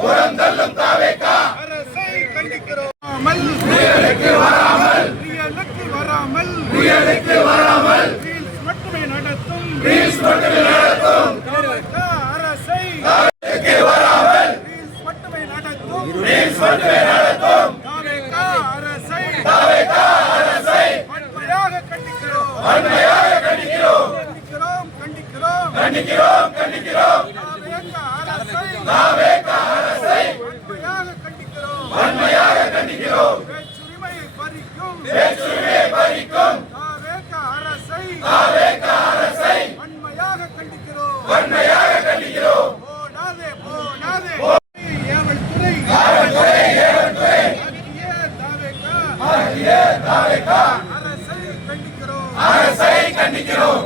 புறந்தள்ளும் தாவேகா அரசை கண்டிக்கிறோம். வராமல் மட்டுமே நடத்தும் அரசை வராமல் மட்டுமே நடத்தும் அரசை வன்மையாக கண்டிக்கிறோம். அரசை வன்மையாக கண்டிக்கிறோம். பேச்சுரிமையை பறிக்கும் அரசை வன்மையாக கண்டிக்கிறோம். அரசை கண்டிக்கிறோம்.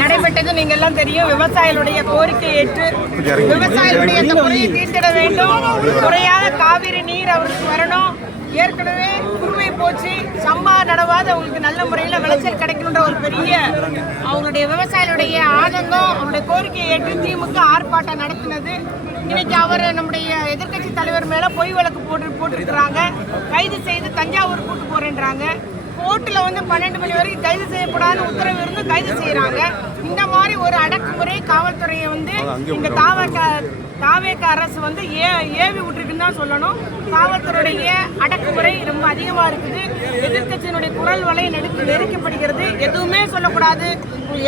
நடைபெற்றது நீங்க எல்லாம் தெரியும். விவசாயிகளுடைய கோரிக்கை ஏற்று விவசாயிகளுடைய இந்த குறையை தீர்த்திட வேண்டும். முறையாக காவிரி நீர் அவருக்கு வரணும். ஏற்கனவே குறுவை போச்சு, சம்பா நடவாத அவங்களுக்கு நல்ல முறையில் விளைச்சல் கிடைக்கணுன்ற ஒரு பெரிய அவங்களுடைய விவசாயிகளுடைய ஆதங்கம், அவருடைய கோரிக்கையை ஏற்று திமுக ஆர்ப்பாட்டம் நடத்தினது. இன்னைக்கு அவர் நம்முடைய எதிர்கட்சி தலைவர் மேல பொய் வழக்கு போட்டிருக்கிறாங்க. கைது செய்து தஞ்சாவூர் கூட்டு போறேன்றாங்க. கோர்ட்டில் 12 மணி வரைக்கும் கைது செய்யப்படாத உத்தரவு இருந்து கைது செய்யறாங்க. இந்த மாதிரி ஒரு அடக்குமுறை காவல்துறையை இந்த தாவேக அரசு ஏவி விட்டுருக்குன்னு தான் சொல்லணும். காவல்துறையுடைய அடக்குமுறை ரொம்ப அதிகமா இருக்குது. எதிர்கட்சியினுடைய குரல் வலை நெருக்கப்படுகிறது. எதுவுமே சொல்லக்கூடாது,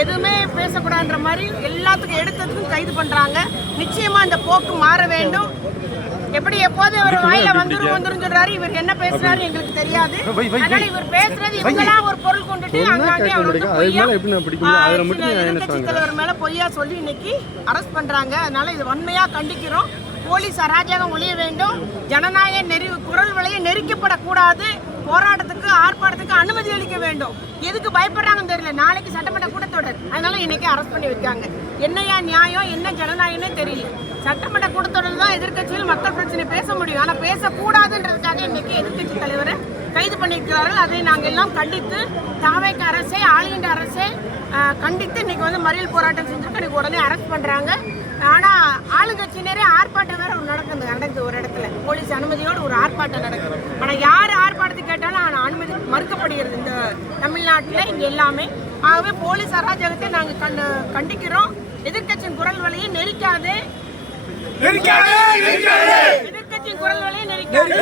எதுவுமே பேசக்கூடாதுன்ற மாதிரி எல்லாத்துக்கும் எடுத்ததுக்கும் கைது பண்றாங்க. நிச்சயமா இந்த போக்கு மாற வேண்டும். எப்படி எப்போது அவர் வாயில வந்துரும் சொல்றாரு, இவர் என்ன பேசுறாரு எங்களுக்கு தெரியாது. அதனால இவர் பேசுறது இவங்களா ஒரு பொருள் கொண்டுட்டு அங்கங்கே தலைவர் மேல பொய்யா சொல்லி இன்னைக்கு அரெஸ்ட் பண்றாங்க. அதனால இது வன்மையா கண்டிக்கிறோம். போலீஸ் அராஜகம் ஒழிய வேண்டும். ஜனநாயக குரல் வலையை நெருக்கப்படக்கூடாது. போராட்டத்துக்கு ஆர்ப்பாட்டத்துக்கு அனுமதி அளிக்க வேண்டும். எதுக்கு பயப்படுறாங்கன்னு தெரியல. நாளைக்கு சட்டமன்ற கூட்டத்தொடர், அதனால இன்னைக்கு அரெஸ்ட் பண்ணி வைக்காங்க. என்னையா நியாயம், என்ன ஜனநாயகம்னே தெரியல. சட்டமன்ற கூட்டத்தொடர் தான் எதிர்கட்சியில் மக்கள் பிரச்சனை பேச முடியும். ஆனால் பேசக்கூடாதுன்றதுக்காக இன்னைக்கு எதிர்கட்சி தலைவரை கைது பண்ணியிருக்கிறார்கள். அதை நாங்கள் எல்லாம் கண்டித்து தாவேக அரசை, ஆளுகின்ற அரசை கண்டித்து இன்னைக்கு மறியல் போராட்டம் செஞ்சுட்டு இன்னைக்கு உடனே அரெஸ்ட் பண்றாங்க. ஆனா ஆளுங்கட்சியினரே ஆர்ப்பாட்டம் வேற நடக்குது ஒரு இடத்துல, போலீஸ் அனுமதியோடு ஒரு ஆர்ப்பாட்டம் நடக்குது. ஆனா யார் ஆர்ப்பாட்டத்துக்கு கேட்டாலும் அனுமதி மறுக்கப்படுகிறது இந்த தமிழ்நாட்டில் இங்க எல்லாமே. ஆகவே போலீஸ் அராஜகத்தை நாங்க கண்டிக்கிறோம். எதிர்க்கட்சியின் குரல் வழியை நெரிக்காது, எதிர்க்கட்சியின் குரல் வழியை நெரிக்காது.